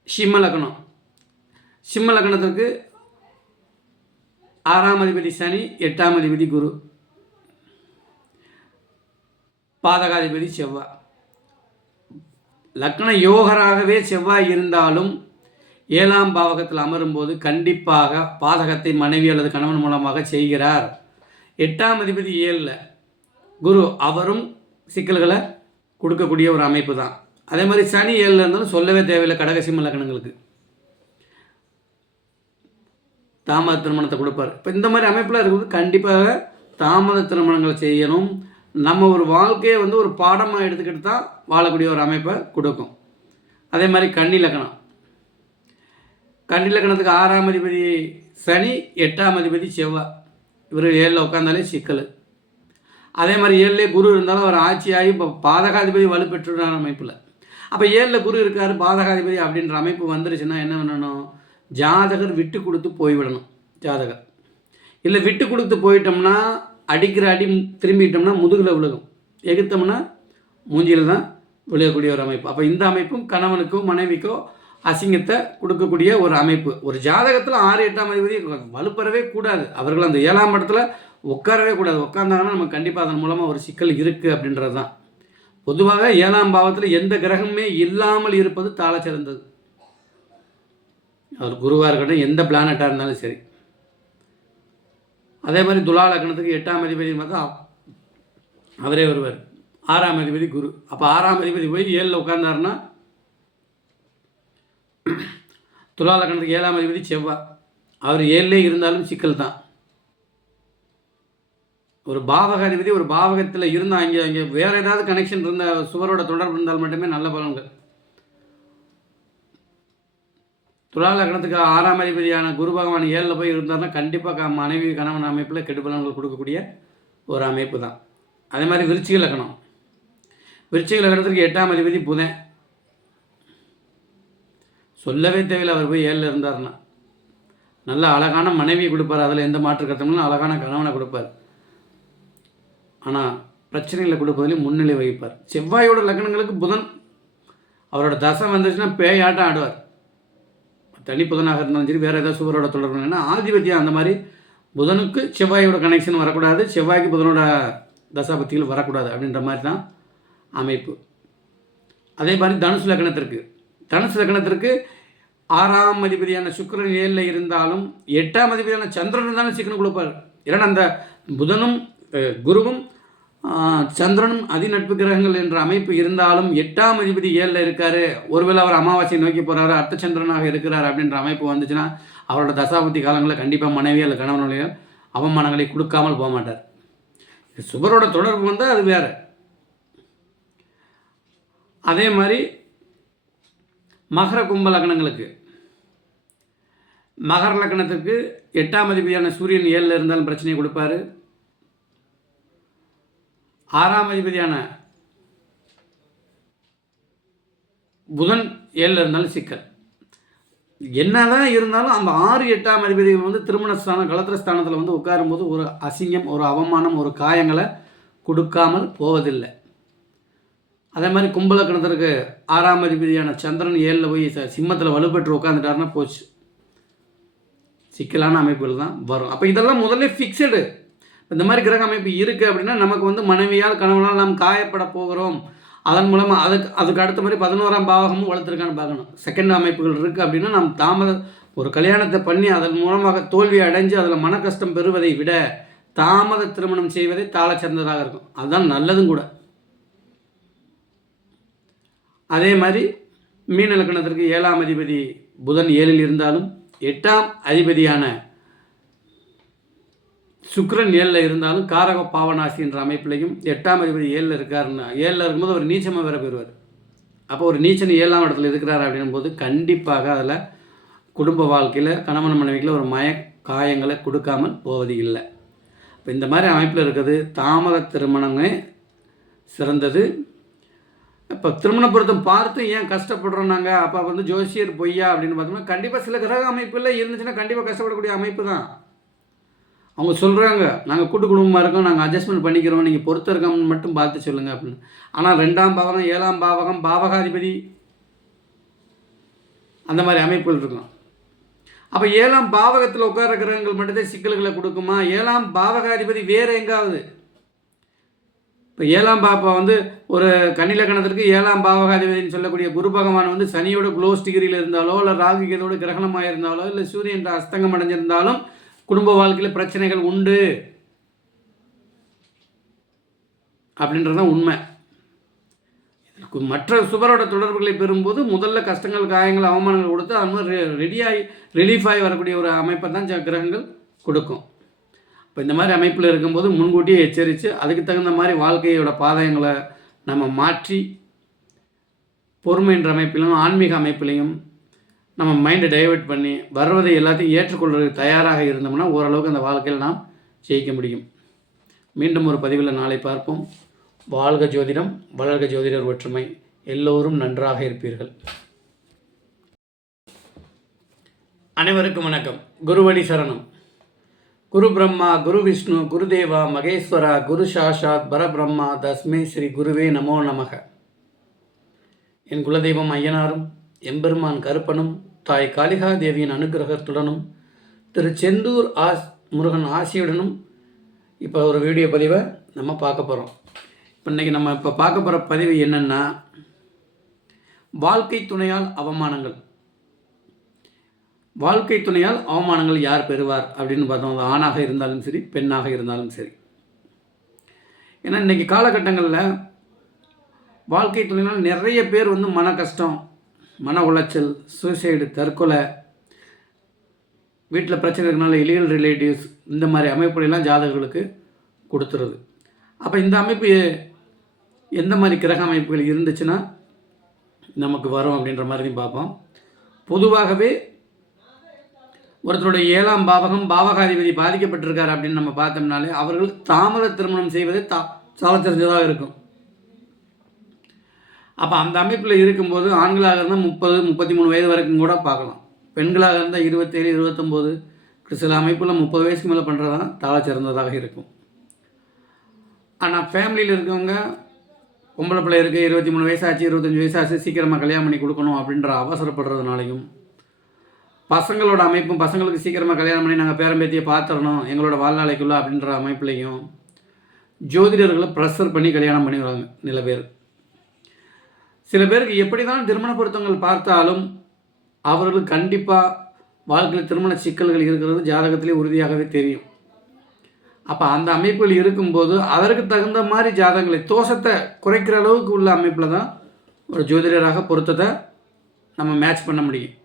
சிம்ம லக்னம், சிம்ம லக்னத்திற்கு 6ஆம் அதிபதி சனி, 8ஆம் அதிபதி குரு, பாதகாதிபதி செவ்வாய். லக்ன யோகராகவே செவ்வாய் இருந்தாலும் 7ஆம் பாவகத்தில் அமரும்போது கண்டிப்பாக பாதகத்தை மனைவி அல்லது கணவன் மூலமாக செய்கிறார். 8ஆம் அதிபதி 7ல் குரு, அவரும் சிக்கல்களை கொடுக்கக்கூடிய ஒரு அமைப்பு தான். அதே மாதிரி சனி 7ல் இருந்தாலும் சொல்லவே தேவையில்லை. கடக சிம்ம லக்னங்களுக்கு தாமத திருமணத்தை கொடுப்பார். இப்போ இந்த மாதிரி அமைப்பில் இருக்கும்போது கண்டிப்பாக தாமத திருமணங்களை செய்யணும். நம்ம ஒரு வாழ்க்கையை வந்து ஒரு பாடமாக எடுத்துக்கிட்டு தான் வாழக்கூடிய ஒரு அமைப்பை கொடுக்கும். அதே மாதிரி கன்னி லக்னம், கன்னி லக்னத்துக்கு 6ஆம் அதிபதி சனி, 8ஆம் அதிபதி செவ்வாய். இவர் 7ல் உட்காந்தாலே சிக்கல். அதே மாதிரி 7லே குரு இருந்தாலும் அவர் ஆட்சியாகி இப்போ பாதகாதிபதி வலுப்பெற்ற அமைப்பில். அப்போ 7ல் குரு இருக்கார் பாதகாதிபதி அப்படின்ற அமைப்பு வந்துருச்சுன்னா என்ன பண்ணணும், ஜாதகர் விட்டு கொடுத்து போய்விடணும். ஜாதகர் இல்லை விட்டு கொடுத்து போயிட்டோம்னா அடிக்கிற அடி திரும்பிட்டோம்னா முதுகில் விழுகும், எகுத்தோம்னா மூஞ்சியில் தான் விழுகக்கூடிய ஒரு அமைப்பு. அப்போ இந்த அமைப்பும் கணவனுக்கோ மனைவிக்கோ அசிங்கத்தை கொடுக்கக்கூடிய ஒரு அமைப்பு. ஒரு ஜாதகத்தில் 6 8ஆம் அதிபதி வலுப்பெறவே கூடாது. அவர்கள் அந்த 7ஆம் இடத்துல உட்காரவே கூடாது. உட்கார்ந்தாங்கன்னா நம்ம கண்டிப்பாக அதன் மூலமாக ஒரு சிக்கல் இருக்குது அப்படின்றது தான். பொதுவாக 7ஆம் பாவத்தில் எந்த கிரகமே இல்லாமல் இருப்பது தாள சிறந்தது. அவர் குருவாக இருக்கட்டும், எந்த பிளானட்டாக இருந்தாலும் சரி. அதே மாதிரி துலா லக்னத்துக்கு 8ஆம் அதிபதி பார்த்தா அவரே வருவார், 6ஆம் அதிபதி குரு. அப்போ 6ஆம் அதிபதி போய் 7ல் உட்கார்ந்தாருன்னா துலா லக்னத்துக்கு 7ஆம் அதிபதி செவ்வாய். அவர் 7லே இருந்தாலும் சிக்கல் தான். ஒரு பாவகாதிபதி ஒரு பாவகத்தில் இருந்தால் அங்கே வேறு ஏதாவது கனெக்ஷன் இருந்தால் சுவரோட தொடர்பு இருந்தால் மட்டுமே நல்ல பலன்கள். துலா லக்னத்துக்கு 6ஆம் அதிபதியான குரு பகவான் 7ல் போய் இருந்தார்னா கண்டிப்பாக மனைவி கணவன் அமைப்பில் கெடுபலன்கள் கொடுக்கக்கூடிய ஒரு அமைப்பு தான். அதே மாதிரி விருச்சிக லக்னம். விருச்சிக லக்னத்துக்கு 8ஆம் அதிபதி புதன். சொல்லவே தேவையில்லை, அவர் போய் 7ல் இருந்தார்னா நல்ல அழகான மனைவியை கொடுப்பார். அதில் எந்த மாற்று கருத்தும்னா அழகான கணவனை கொடுப்பார். ஆனால் பிரச்சனைகளை கொடுப்பதிலையும் முன்னிலை வகிப்பார். செவ்வாயோட லக்னங்களுக்கு புதன் அவரோட தசை வந்துச்சுன்னா பேயாட்டம் ஆடுவார். தனி புதனாக இருந்தாலும் சரி, வேறு ஏதாவது சுவரோட தொடர்புனா ஆதிபத்தியம் அந்த மாதிரி புதனுக்கு செவ்வாயோட கனெக்ஷன் வரக்கூடாது, செவ்வாய்க்கு புதனோட தசாபத்திகள் வரக்கூடாது அப்படின்ற மாதிரி தான் அமைப்பு. அதே மாதிரி தனுசு லக்னத்திற்கு 6ஆம் அதிபதியான சுக்கிரன் 7ல் இருந்தாலும் 8ஆம் அதிபதியான சந்திரன் இருந்தாலும் சிக்கனம் கொடுப்பார். ஏன்னா அந்த புதனும் குருவும் சந்திரனும் அதிநட்பு கிரகங்கள் என்ற அமைப்பு இருந்தாலும் 8ஆம் அதிபதி 7ல் இருக்கார். ஒருவேளை அவர் அமாவாசையை நோக்கி போகிறாரு, அர்த்தச்சந்திரனாக இருக்கிறார் அப்படின்ற அமைப்பு வந்துச்சுன்னா அவரோட தசாபதி காலங்களில் கண்டிப்பாக மனைவி அல்ல கணவனுடைய அவமானங்களை கொடுக்காமல் போக மாட்டார். சுபரோட தொடர்பு வந்தால் அது வேறு. அதே மாதிரி மகர கும்ப லக்னங்களுக்கு, மகர லக்னத்துக்கு 8ஆம் அதிபதியான சூரியன் 7ல் இருந்தாலும் பிரச்சனையை கொடுப்பாரு. 6ஆம் அதிபதியான புதன் 7ல் இருந்தாலும் சிக்கல். என்னதான் இருந்தாலும் அந்த 6, 8ஆம் அதிபதிகள் வந்து திருமண ஸ்தானம் கலத்திரஸ்தானத்தில் வந்து உட்காரும்போது ஒரு அசிங்கம், ஒரு அவமானம், ஒரு காயங்களை கொடுக்காமல் போவதில்லை. அதே மாதிரி கும்பலக்கணத்திற்கு 6ஆம் அதிபதியான சந்திரன் 7ல் போய் சிம்மத்தில் வலுப்பெற்று உட்காந்துட்டாருன்னா போச்சு, சிக்கலான அமைப்புகள் தான் வரும். அப்போ இதெல்லாம் முதல்ல ஃபிக்ஸடு. இந்த மாதிரி கிரக அமைப்பு இருக்குது அப்படின்னா நமக்கு வந்து மனைவியால் கணவனால் நாம் காயப்பட போகிறோம். அதன் மூலமாக அதுக்கு அடுத்த மாதிரி 11ஆம் பாவகமும் வளர்த்துருக்கான்னு பார்க்கணும். செகண்ட் அமைப்புகள் இருக்குது அப்படின்னா நாம் ஒரு கல்யாணத்தை பண்ணி அதன் மூலமாக தோல்வி அடைஞ்சு அதில் மன கஷ்டம் பெறுவதை விட தாமத திருமணம் செய்வதை தாழ சிறந்ததாக இருக்கும். அதுதான் நல்லதும் கூட. அதே மாதிரி மீன லக்னத்திற்கு 7ஆம் அதிபதி புதன் 7ல் இருந்தாலும் 8ஆம் அதிபதியான சுக்கிரன் 7ல் இருந்தாலும் காரக பாவனாசி என்ற அமைப்பிலையும் 8ஆம் அதிபதி 7ல் இருக்காருன்னா 7ல் இருக்கும்போது அவர் நீச்சமாக வேற போயிடுவார். அப்போ ஒரு நீச்சன் 7ஆம் இடத்துல இருக்கிறார் அப்படின்னும் போது கண்டிப்பாக அதில் குடும்ப வாழ்க்கையில் கணவன் மனைவியில் ஒரு காயங்களை கொடுக்காமல் போவது இல்லை. இப்போ இந்த மாதிரி அமைப்பில் இருக்கிறது தாமத திருமணமே சிறந்தது. இப்போ திருமண பொருத்தம் பார்த்து ஏன் கஷ்டப்படுறோம் நாங்கள்? அப்போ வந்து ஜோசியர் பொய்யா அப்படின்னு பார்த்தோம்னா கண்டிப்பாக சில கிரக அமைப்பில் இருந்துச்சுன்னா கண்டிப்பாக கஷ்டப்படக்கூடிய அமைப்பு தான். அவங்க சொல்கிறாங்க நாங்கள் கூட்டு குடும்பமாக இருக்கோம், நாங்கள் அட்ஜஸ்ட்மெண்ட் பண்ணிக்கிறோம், நீங்கள் பொறுத்த இருக்கோம்னு மட்டும் பார்த்து சொல்லுங்கள் அப்படின்னு. ஆனால் 2ஆம் பாவகம் 7ஆம் பாவகம் பாவகாதிபதி அந்த மாதிரி அமைப்புகள் இருக்கும். அப்போ 7ஆம் பாவகத்தில் உட்கார கிரகங்கள் மட்டும்தான் சிக்கல்களை கொடுக்குமா? 7ஆம் பாவகாதிபதி வேறு எங்காவது இப்போ 7ஆம் பாப்பா வந்து ஒரு கன்னிலக்கணத்திற்கு 7ஆம் பாவகாதிபதினு சொல்லக்கூடிய குரு பகவான் வந்து சனியோட க்ளோஸ் டிகிரியில் இருந்தாலோ இல்லை ராகு கேதோட கிரகணமாக இருந்தாலோ இல்லை சூரியன் அஸ்தங்கம் அடைஞ்சிருந்தாலும் குடும்ப வாழ்க்கையில் பிரச்சனைகள் உண்டு அப்படின்றதான் உண்மை. மற்ற சுபரோட தொடர்புகளை பெறும்போது முதல்ல கஷ்டங்கள், காயங்கள், அவமானங்கள் கொடுத்து அது மாதிரி ரிலீஃப் ஆகி வரக்கூடிய ஒரு அமைப்பை தான் கிரகங்கள் கொடுக்கும். இப்போ இந்த மாதிரி அமைப்பில் இருக்கும்போது முன்கூட்டியே எச்சரித்து அதுக்கு தகுந்த மாதிரி வாழ்க்கையோட பாதைகளை நம்ம மாற்றி பொறுமைன்ற அமைப்பிலும் ஆன்மீக அமைப்பிலையும் நம்ம மைண்டை டைவெர்ட் பண்ணி வர்றதை எல்லாத்தையும் ஏற்றுக்கொள்வதற்கு தயாராக இருந்தோம்னா ஓரளவுக்கு அந்த வாழ்க்கையில் நாம் ஜெயிக்க முடியும். மீண்டும் ஒரு பதிவில் நாளை பார்ப்போம். வாழ்க ஜோதிடம், வளர்க ஜோதிடர் ஒற்றுமை. எல்லோரும் நன்றாக இருப்பீர்கள். அனைவருக்கும் வணக்கம். குருவடி சரணம். குரு பிரம்மா, குரு விஷ்ணு, குருதேவா, மகேஸ்வரா, குரு சாஷாத் பரபிரம்மா தஸ்மே ஸ்ரீ குருவே நமோ நமக. என் குலதெய்வம் ஐயனாரும் எம்பெருமான் கருப்பனும் தாய் காளிகா தேவியின் அனுகிரகத்துடனும் திரு செந்தூர் முருகன் ஆசியுடனும் இப்போ ஒரு வீடியோ பதிவை நம்ம பார்க்க போகிறோம். இன்றைக்கி நம்ம இப்போ பார்க்க போகிற பதிவு என்னென்னா, வாழ்க்கை துணையால் அவமானங்கள். வாழ்க்கை துணையால் அவமானங்கள் யார் பெறுவார் அப்படின்னு பார்த்தோம். அது ஆணாக இருந்தாலும் சரி, பெண்ணாக இருந்தாலும் சரி. ஏன்னா இன்றைக்கி காலகட்டங்களில் வாழ்க்கை துணையினால் நிறைய பேர் வந்து மன கஷ்டம், மன உளைச்சல், சூசைடு, தற்கொலை, வீட்டில் பிரச்சனை இருக்கனால இலீகல் ரிலேட்டிவ்ஸ் இந்த மாதிரி அமைப்புகளெல்லாம் ஜாதகர்களுக்கு கொடுத்துருது. அப்போ இந்த அமைப்பு எந்த மாதிரி கிரக அமைப்புகள் இருந்துச்சுன்னா நமக்கு வரும் அப்படின்ற மாதிரியும் பார்ப்போம். பொதுவாகவே ஒருத்தருடைய 7ஆம் பாவகம் பாவகாதிபதி பாதிக்கப்பட்டிருக்கார் அப்படின்னு நம்ம பார்த்தோம்னாலே அவர்கள் தாமத திருமணம் செய்வதே சால தெரிஞ்சதாக இருக்கும். அப்போ அந்த அமைப்பில் இருக்கும்போது ஆண்களாக இருந்தால் 30-33 வயது வரைக்கும் கூட பார்க்கலாம். பெண்களாக இருந்தால் 27-29 சில அமைப்பில் 30 வயசுக்கு மேலே பண்ணுறது தான் தாழ சிறந்ததாக இருக்கும். ஆனால் ஃபேமிலியில் இருக்கவங்க பொம்பளை பிள்ளை இருக்குது, 23 வயசாச்சு 25 வயசாச்சு, சீக்கிரமாக கல்யாணம் பண்ணி கொடுக்கணும் அப்படின்ற அவசரப்படுறதுனாலையும், பசங்களோட அமைப்பும் பசங்களுக்கு சீக்கிரமாக கல்யாணம் பண்ணி நாங்கள் பேரம்பேத்தியை பார்த்துடணும் எங்களோட வாழ்நாளைக்குள்ளே அப்படின்ற அமைப்புலையும் ஜோதிடர்களை ப்ரெஷர் பண்ணி கல்யாணம் பண்ணி வராங்க சில பேர். சில பேருக்கு எப்படி தான் திருமண பொருத்தங்கள் பார்த்தாலும் அவர்களுக்கு கண்டிப்பாக வாழ்க்கையில் திருமண சிக்கல்கள் இருக்கிறது ஜாதகத்திலே உறுதியாகவே தெரியும். அப்போ அந்த அமைப்புகள் இருக்கும்போது அதற்கு தகுந்த மாதிரி ஜாதகங்களை தோஷத்தை குறைக்கிற அளவுக்கு உள்ள அமைப்பில் தான் ஒரு ஜோதிடராக பொருத்தத்தை நம்ம மேட்ச் பண்ண முடியும்.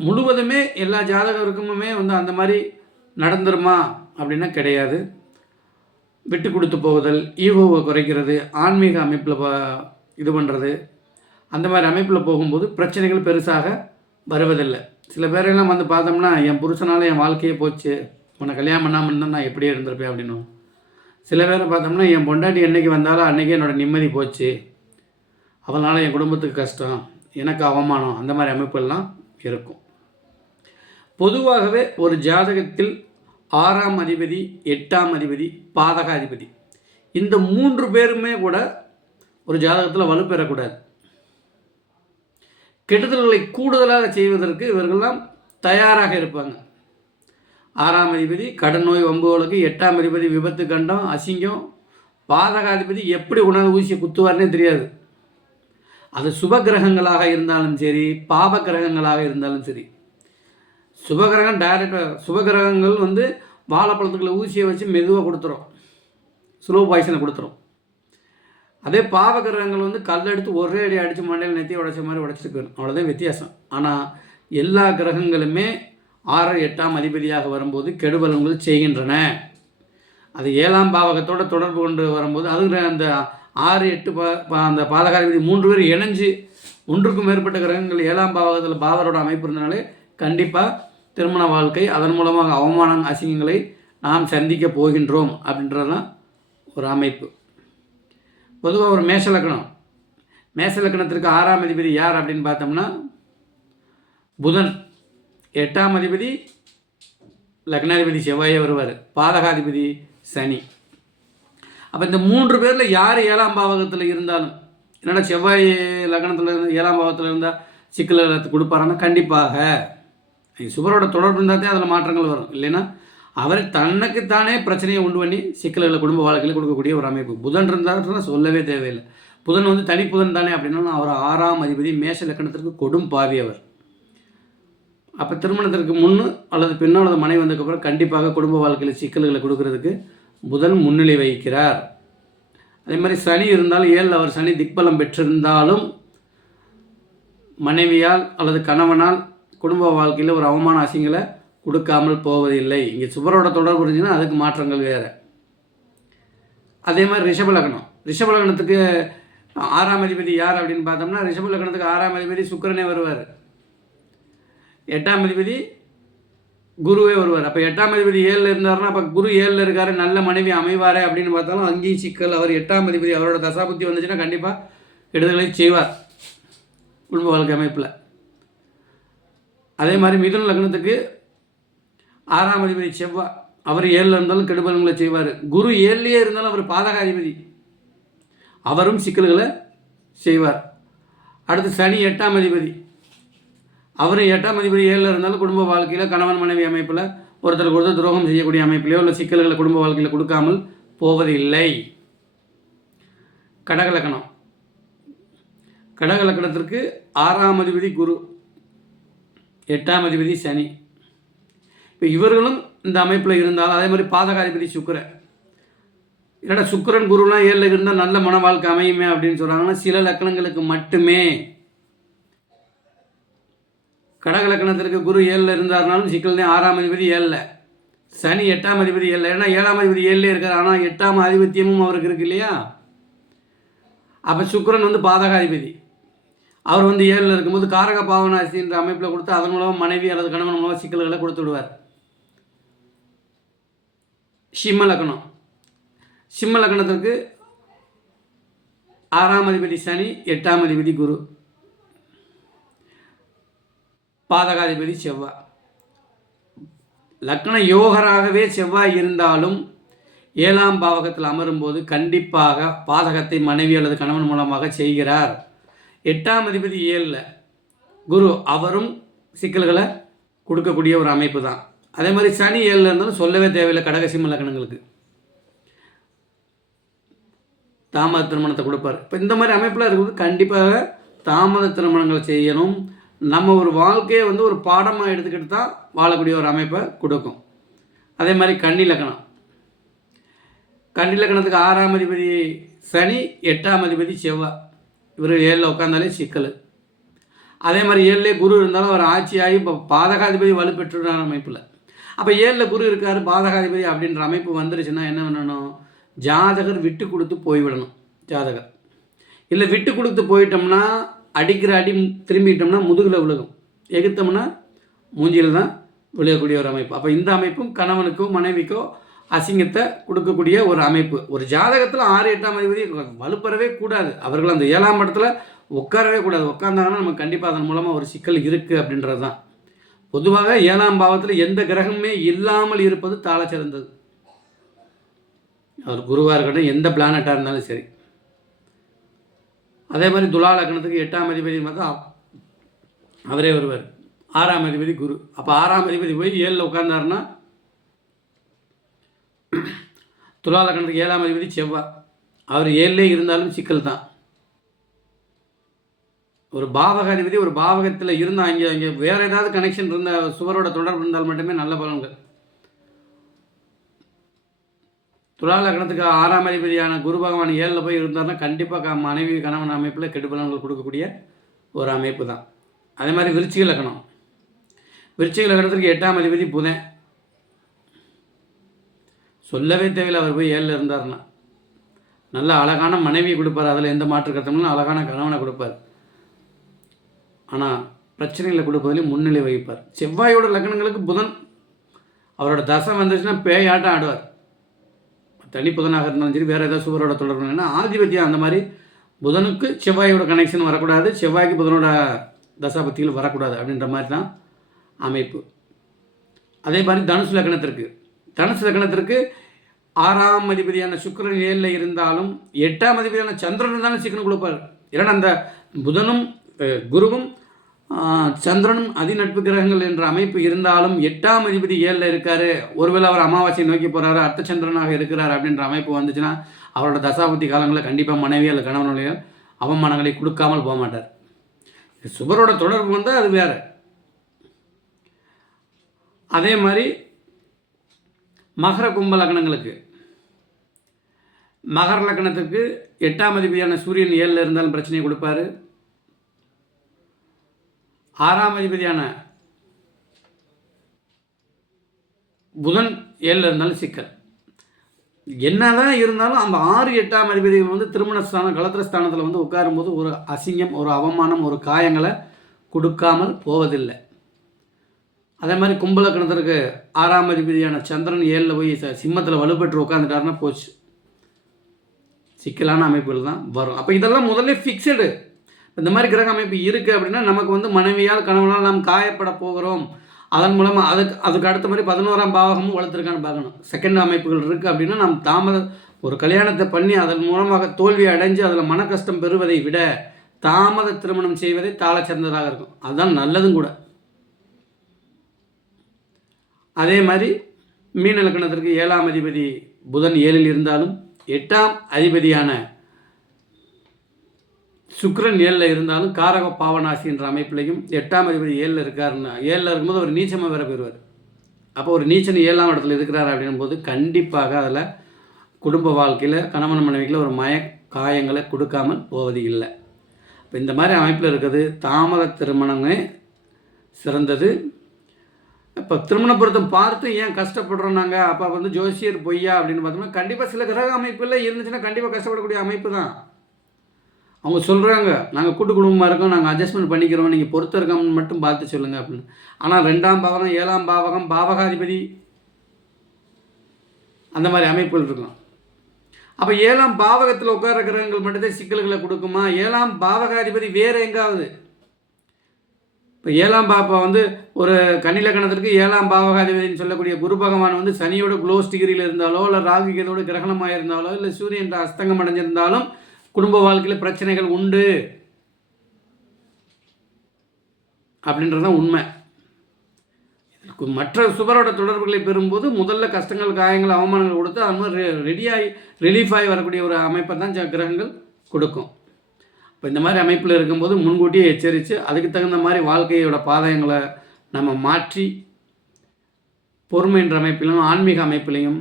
முழுவதுமே எல்லா ஜாதகருக்குமே அந்த மாதிரி நடந்துருமா அப்படின்னா கிடையாது. விட்டு கொடுத்து போகுதல், ஈகோவை குறைக்கிறது, ஆன்மீக அமைப்பில் இது பண்ணுறது, அந்த மாதிரி அமைப்பில் போகும்போது பிரச்சனைகள் பெருசாக வருவதில்லை. சில பேரெல்லாம் பார்த்தோம்னா என் புருஷனால் என் வாழ்க்கையே போச்சு, உன்னை கல்யாணம் பண்ணாமல் இருந்தால் நான் எப்படியே இருந்திருப்பேன் அப்படின்னு. சில பேரை பார்த்தோம்னா என் பொண்டாட்டி என்றைக்கு வந்தாலும் அன்றைக்கி என்னோடய நிம்மதி போச்சு, அவனால் என் குடும்பத்துக்கு கஷ்டம், எனக்கு அவமானம், அந்த மாதிரி அமைப்பெல்லாம் இருக்கும். பொதுவாகவே ஒரு ஜாதகத்தில் 6ஆம் அதிபதி, 8ஆம் அதிபதி, பாதகாதிபதி இந்த 3 பேருமே கூட ஒரு ஜாதகத்தில் வலுப்பெறக்கூடாது. கெடுதல்களை கூடுதலாக செய்வதற்கு இவர்கள்லாம் தயாராக இருப்பாங்க. 6ஆம் அதிபதி கடன் நோய் வம்புகளுக்கு, 8ஆம் அதிபதி விபத்து கண்டம் அசிங்கம், பாதகாதிபதி எப்படி உணர்வு ஊசியை குத்துவார்னே தெரியாது. அது சுப கிரகங்களாக இருந்தாலும் சரி, பாவ கிரகங்களாக இருந்தாலும் சரி. சுபகிரகம் டைரக்டாக சுபகிரகங்கள் வாழைப்பழத்துக்குள்ள ஊசியை வச்சு மெதுவாக கொடுத்துரும், ஸ்லோ பாய்சனை கொடுத்துரும். அதே பாவ கிரகங்கள் கல் எடுத்து ஒரே அடி அடித்து மண்டையில் நெத்தி உடைச்ச மாதிரி உடைச்சிட்டு போயிடும். அவ்வளோதான் வித்தியாசம். ஆனால் எல்லா கிரகங்களுமே 6-8ஆம் அதிபதியாக வரும்போது கெடுபலன்கள் செய்கின்றன. அது 7ஆம் பாவகத்தோடு தொடர்பு கொண்டு வரும்போது அது அந்த 6-8 அந்த பாதகாதிபதி 3 பேர் இணைஞ்சு ஒன்றுக்கும் மேற்பட்ட கிரகங்கள் 7ஆம் பாவகத்தில் பாவரோட அமைப்பு இருந்தனாலே கண்டிப்பாக திருமண வாழ்க்கை, அதன் மூலமாக அவமானம் அசிங்கங்களை நாம் சந்திக்க போகின்றோம் அப்படின்றது தான் ஒரு அமைப்பு. பொதுவாக ஒரு மேஷ லக்கணத்திற்கு 6ஆம் அதிபதி யார் அப்படின்னு பார்த்தோம்னா புதன், 8ஆம் அதிபதி லக்னாதிபதி செவ்வாயே வருவார், பாதகாதிபதி சனி. அப்போ இந்த 3 பேரில் யார் 7ஆம் பாவகத்தில் இருந்தாலும், என்னடா செவ்வாய் லக்னத்தில் இருந்து 7ஆம் பாவத்தில் இருந்தால் சிக்கல்களை கொடுப்பாருன்னா கண்டிப்பாக சுபரோட தொடர்பு இருந்தால் தான் அதில் மாற்றங்கள் வரும். இல்லைன்னா அவர் தனக்குத்தானே பிரச்சனையை உண்டு பண்ணி சிக்கல்களை குடும்ப வாழ்க்கையில் கொடுக்கக்கூடிய ஒரு அமைப்பு. புதன் இருந்தாருன்னா சொல்லவே தேவையில்லை. புதன் தனி புதன் தானே அப்படின்னா அவர் 6ஆம் அதிபதி மேஷ லக்கணத்திற்கு கொடும் பாவி அவர். அப்போ திருமணத்திற்கு முன்னு அல்லது பின்னோ அல்லது மனைவி வந்ததுக்கப்புறம் கண்டிப்பாக குடும்ப வாழ்க்கையில் சிக்கல்களை கொடுக்கறதுக்கு புதன் முன்னிலை வகிக்கிறார். அதே மாதிரி சனி இருந்தாலும் 7 அவர் சனி திக்பலம் பெற்றிருந்தாலும் மனைவியால் அல்லது கணவனால் குடும்ப வாழ்க்கையில் ஒரு அவமான அசிங்களை கொடுக்காமல் போவதில்லை. இங்கே சுபரோட தொடர்பு இருந்துச்சுன்னா அதுக்கு மாற்றங்கள் வேறு. அதே மாதிரி ரிஷபலக்கணத்துக்கு 6ஆம் அதிபதி யார் அப்படின்னு பார்த்தோம்னா ரிஷபலக்கணத்துக்கு 6ஆம் அதிபதி சுக்கிரனே வருவார், 8ஆம் அதிபதி குருவே வருவார். அப்போ 8ஆம் அதிபதி 7ல் இருந்தார்னா அப்போ குரு 7ல் இருக்காரு, நல்ல மனைவி அமைவாரே அப்படின்னு பார்த்தாலும் அங்கேயும் சிக்கல். அவர் 8ஆம் அதிபதி அவரோட தசாபுத்தி வந்துச்சுன்னா கண்டிப்பாக கெடுதலை செய்வார் குடும்ப வாழ்க்கை அமைப்பில். அதே மாதிரி மிதுன லக்னத்துக்கு 6ஆம் அதிபதி செவ்வாய், அவர் 7ல் இருந்தாலும் கெடுபலன்களை செய்வார். குரு 7லேயே இருந்தாலும் அவர் பாதகாதிபதி, அவரும் சிக்கல்களை செய்வார். அடுத்து சனி 8ஆம் அதிபதி, அவரும் 8ஆம் அதிபதி 7ல் இருந்தாலும் குடும்ப வாழ்க்கையில் கணவன் மனைவி அமைப்பில் ஒருத்தருக்கு ஒருத்தர் துரோகம் செய்யக்கூடிய அமைப்பிலையோ இல்லை சிக்கல்களை குடும்ப வாழ்க்கையில் கொடுக்காமல் போவதில்லை. கடகலக்கணத்திற்கு 6ஆம் அதிபதி குரு, 8ஆம் அதிபதி சனி. இப்போ இவர்களும் இந்த அமைப்பில் இருந்தாலும் அதே மாதிரி பாதகாதிபதி சுக்கிரன். இல்லைடா சுக்கிரன் குருலாம் 7ல் இருந்தால் நல்ல மன வாழ்க்கை அமையுமே அப்படின்னு சொல்கிறாங்கன்னா சில லக்கணங்களுக்கு மட்டுமே. கடக லக்னத்திற்கு குரு 7ல் இருந்தாருனாலும் சிக்கல் தான். 6ஆம் அதிபதி 7ல், சனி 8ஆம் அதிபதி 7ல். ஏன்னா 7ஆம் அதிபதி 7லே இருக்கார், ஆனால் 8ஆம் ஆதிபத்தியமும் அவருக்கு இருக்கு இல்லையா. அப்போ சுக்கிரன் வந்து பாதகாதிபதி, அவர் வந்து 7ல் இருக்கும்போது காரக பாவனாசின்ற அமைப்பில் கொடுத்து அதன் மூலம் மனைவி அல்லது கணவன் மூலம் சிக்கல்களை கொடுத்து விடுவார். சிம்ம லக்னம், சிம்ம லக்னத்திற்கு 6ஆம் அதிபதி சனி, 8ஆம் அதிபதி குரு, பாதகாதிபதி செவ்வாய். லக்ன யோகராகவே செவ்வாய் இருந்தாலும் 7ஆம் பாவகத்தில் அமரும்போது கண்டிப்பாக பாதகத்தை மனைவி அல்லது கணவன் மூலமாக செய்கிறார். 8ஆம் அதிபதி 7ல் குரு, அவரும் சிக்கல்களை கொடுக்கக்கூடிய ஒரு அமைப்பு தான். அதே மாதிரி சனி 7ல் இருந்தாலும் சொல்லவே தேவையில்லை. கடகசிம்ம லக்னங்களுக்கு தாமத திருமணத்தை கொடுப்பார். இப்போ இந்த மாதிரி அமைப்பில் இருக்கும்போது கண்டிப்பாக தாமத திருமணங்களை செய்யணும். நம்ம ஒரு வாழ்க்கையை வந்து ஒரு பாடமாக எடுத்துக்கிட்டு தான் வாழக்கூடிய ஒரு அமைப்பை கொடுக்கும். அதே மாதிரி கன்னி லக்னம், கன்னி லக்னத்துக்கு 6ஆம் அதிபதி சனி, 8ஆம் அதிபதி செவ்வாய், இவர் 7ல் உட்காந்தாலே சிக்கல். அதே மாதிரி 7லே குரு இருந்தாலும் அவர் ஆட்சியாகி இப்போ பாதகாதிபதி வலுப்பெற்ற அமைப்பில். அப்போ 7ல் குரு இருக்கார் பாதகாதிபதி அப்படின்ற அமைப்பு வந்துருச்சுன்னா என்ன பண்ணணும்? ஜாதகர் விட்டு கொடுத்து போய்விடணும். ஜாதகர் இல்லை விட்டு கொடுத்து போயிட்டோம்னா அடிக்கிற அடி திரும்பிட்டோம்னா முதுகில் விழுகும், எகுத்தோம்னா மூஞ்சியில் தான் விழுகக்கூடிய ஒரு அமைப்பு. அப்போ இந்த அமைப்பும் கணவனுக்கோ மனைவிக்கோ அசிங்கத்தை கொடுக்கக்கூடிய ஒரு அமைப்பு. ஒரு ஜாதகத்தில் 6, 8ஆம் அதிபதி வலுப்பெறவே கூடாது. அவர்கள் அந்த 7ஆம் இடத்துல உட்காரவே கூடாது. உட்கார்ந்தாங்கன்னா நமக்கு கண்டிப்பாக அதன் மூலமாக ஒரு சிக்கல் இருக்குது அப்படின்றது தான். பொதுவாக 7ஆம் பாவத்தில் எந்த கிரகமே இல்லாமல் இருப்பது தாழ சிறந்தது. அவர் குருவாக இருக்கட்டும், எந்த பிளானட்டாக இருந்தாலும் சரி. அதே மாதிரி துலா லக்னத்துக்கு 8ஆம் அதிபதி பார்த்தா அவரே வருவார், 6ஆம் அதிபதி குரு. அப்போ 6ஆம் அதிபதி போய் 7ல் உட்கார்ந்தாருன்னா துலா லக்னத்துக்கு 7ஆம் அதிபதி செவ்வாய், அவர் 7லே இருந்தாலும் சிக்கல் தான். ஒரு பாவகாதிபதி ஒரு பாவகத்தில் இருந்தால் அங்கே வேறு ஏதாவது கனெக்ஷன் இருந்தால் சுவரோட தொடர்பு இருந்தால் மட்டுமே நல்ல பலன்கள். துலா லக்னத்துக்கு 6ஆம் அதிபதியான குரு பகவான் 7ல் போய் இருந்தார்னா கண்டிப்பாக மனைவி கணவன் அமைப்பில் கெடுபலன்கள் கொடுக்கக்கூடிய ஒரு அமைப்பு தான். அதே மாதிரி விருச்சிக லக்னம், விருச்சிக லக்னத்திற்கு 8ஆம் அதிபதி புதன், சொல்லவே தேவையில்லை. அவர் போய் 7ல் இருந்தார்னா நல்ல அழகான மனைவியை கொடுப்பார், அதில் எந்த மாற்று கருத்தும் அழகான கணவனை கொடுப்பார். ஆனால் பிரச்சனைகளை கொடுப்பதிலையும் முன்னிலை வகிப்பார். செவ்வாயோட லக்னங்களுக்கு புதன் அவரோட தசை வந்துச்சுன்னா பேயாட்டம் ஆடுவார். தனி புதனாக இருந்தாலும் சரி, வேறு ஏதாவது சுவரோட தொடர்பு இல்லைன்னா ஆதிபத்தியம் அந்த மாதிரி புதனுக்கு செவ்வாயோட கனெக்ஷன் வரக்கூடாது, செவ்வாய்க்கு புதனோட தசாபத்திகள் வரக்கூடாது அப்படின்ற மாதிரி தான் அமைப்பு. அதே மாதிரி தனுசு லக்னத்திற்கு, தனுசு லக்னத்திற்கு 6ஆம் அதிபதியான சுக்கிரன் 7ல் இருந்தாலும் 8ஆம் அதிபதியான சந்திரன் தானே சிக்கனம் கொடுப்பார். ஏன்னா அந்த புதனும் குருவும் சந்திரனும் அதிநட்பு கிரகங்கள் என்ற அமைப்பு இருந்தாலும் 8ஆம் அதிபதி 7ல் இருக்கார். ஒருவேளை அவர் அமாவாசையை நோக்கி போகிறாரு, அர்த்த சந்திரனாக இருக்கிறார் அப்படின்ற அமைப்பு வந்துச்சுன்னா அவரோட தசாபுத்தி காலங்களில் கண்டிப்பாக மனைவி அல்லது கணவனுடைய அவமானங்களை கொடுக்காமல் போக மாட்டார். சுபரோட தொடர்பு வந்தால் அது வேறு. அதே மாதிரி மகர கும்ப லக்னங்களுக்கு, மகர லக்னத்துக்கு 8ஆம் அதிபதியான சூரியன் 7ல் இருந்தாலும் பிரச்சனையை கொடுப்பாரு. 6ஆம் அதிபதியான புதன் 7ல் இருந்தாலும் சிக்கல். என்னதான் இருந்தாலும் அந்த 6, 8ஆம் அதிபதிகள் வந்து திருமணஸ்தானம் கலத்திரஸ்தானத்தில் வந்து உட்காரும்போது ஒரு அசிங்கம், ஒரு அவமானம், ஒரு காயங்களை கொடுக்காமல் போவதில்லை. அதே மாதிரி கும்பலக்கணத்திற்கு 6ஆம் அதிபதியான சந்திரன் 7ல் போய் சிம்மத்தில் வலுப்பெற்று உட்காந்துட்டாருன்னா போச்சு, சிக்கலான அமைப்புகள் தான் வரும். அப்போ இதெல்லாம் முதல்ல ஃபிக்ஸடு. இந்த மாதிரி கிரக அமைப்பு இருக்குது அப்படின்னா நமக்கு வந்து மனைவியால் கணவனால் நாம் காயப்பட போகிறோம், அதன் மூலமாக அதுக்கு அடுத்த மாதிரி 11ஆம் பாவகமும் வளர்த்துருக்கான்னு பார்க்கணும். செகண்ட் அமைப்புகள் இருக்குது அப்படின்னா நாம் ஒரு கல்யாணத்தை பண்ணி அதன் மூலமாக தோல்வி அடைஞ்சு அதில் மன கஷ்டம் பெறுவதை விட தாமத திருமணம் செய்வதை தாழ சிறந்ததாக இருக்கும். அதுதான் நல்லதும் கூட. அதே மாதிரி மீன லக்னத்திற்கு 7ஆம் அதிபதி புதன் 7ல் இருந்தாலும் 8ஆம் அதிபதியான சுக்கிரன் 7ல் இருந்தாலும் காரக பாவனாசி என்ற அமைப்பிலையும் 8ஆம் அதிபதி 7ல் இருக்காருன்னா 7ல் இருக்கும்போது அவர் நீச்சமாக வேற போயிடுவார். அப்போ ஒரு நீச்சன் 7ஆம் இடத்துல இருக்கிறார் அப்படின்னும் போது கண்டிப்பாக அதில் குடும்ப வாழ்க்கையில் கணவன் மனைவியில் ஒரு காயங்களை கொடுக்காமல் போவது இல்லை. இப்போ இந்த மாதிரி அமைப்பில் இருக்கிறது தாமத திருமணமே சிறந்தது. இப்போ திருமண பொருத்தம் பார்த்து ஏன் கஷ்டப்படுறோம் நாங்கள்? அப்போ வந்து ஜோசியர் பொய்யா அப்படின்னு பார்த்தோம்னா, கண்டிப்பாக சில கிரக அமைப்பில் இருந்துச்சுன்னா கண்டிப்பாக கஷ்டப்படக்கூடிய அமைப்பு தான். அவங்க சொல்கிறாங்க, நாங்கள் கூட்டு குடும்பமாக இருக்கோம், நாங்கள் அட்ஜஸ்ட்மெண்ட் பண்ணிக்கிறோம், நீங்கள் பொறுத்த இருக்கோம்னு மட்டும் பார்த்து சொல்லுங்கள் அப்படின்னு. ஆனால் 2ஆம் பாவகம், 7ஆம் பாவகம், பாவகாதிபதி அந்த மாதிரி அமைப்புகள் இருக்கும். அப்போ 7ஆம் பாவகத்தில் உட்கார கிரகங்கள் மட்டும்தான் சிக்கல்களை கொடுக்குமா? 7ஆம் பாவகாதிபதி வேறு எங்காவது இப்போ 7ஆம் பாவம் வந்து ஒரு கன்னிலக்கணத்திற்கு 7ஆம் பாவகாதிபதினு சொல்லக்கூடிய குரு பகவான் வந்து சனியோட க்ளோஸ் டிகிரியில் இருந்தாலோ, இல்லை ராகு கேதோட கிரகணமாக இருந்தாலோ, இல்லை சூரியன் அஸ்தங்கம் அடைஞ்சிருந்தாலும் குடும்ப வாழ்க்கையில் பிரச்சனைகள் உண்டு அப்படின்றதான் உண்மை. மற்ற சுபரோட தொடர்புகளை பெறும்போது முதல்ல கஷ்டங்கள், காயங்கள், அவமானங்கள் கொடுத்து அது மாதிரி ரிலீஃப் ஆகி வரக்கூடிய ஒரு அமைப்பை தான் கிரகங்கள் கொடுக்கும். இப்போ இந்த மாதிரி அமைப்பில் இருக்கும்போது முன்கூட்டியே எச்சரித்து அதுக்கு தகுந்த மாதிரி வாழ்க்கையோட பாதையங்களை நம்ம மாற்றி பொறுமைன்ற அமைப்பிலும் ஆன்மீக அமைப்பிலையும்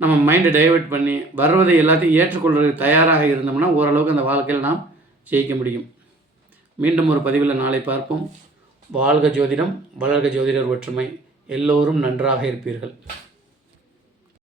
நம்ம மைண்டை டைவெர்ட் பண்ணி வருவதை எல்லாத்தையும் ஏற்றுக்கொள்வதற்கு தயாராக இருந்தோம்னா ஓரளவுக்கு அந்த வாழ்க்கையில் நாம் ஜெயிக்க முடியும். மீண்டும் ஒரு பதிவில் நாளை பார்ப்போம். வாழ்க ஜோதிடம், வளர்க ஜோதிடர் ஒற்றுமை. எல்லோரும் நன்றாக இருப்பீர்கள்.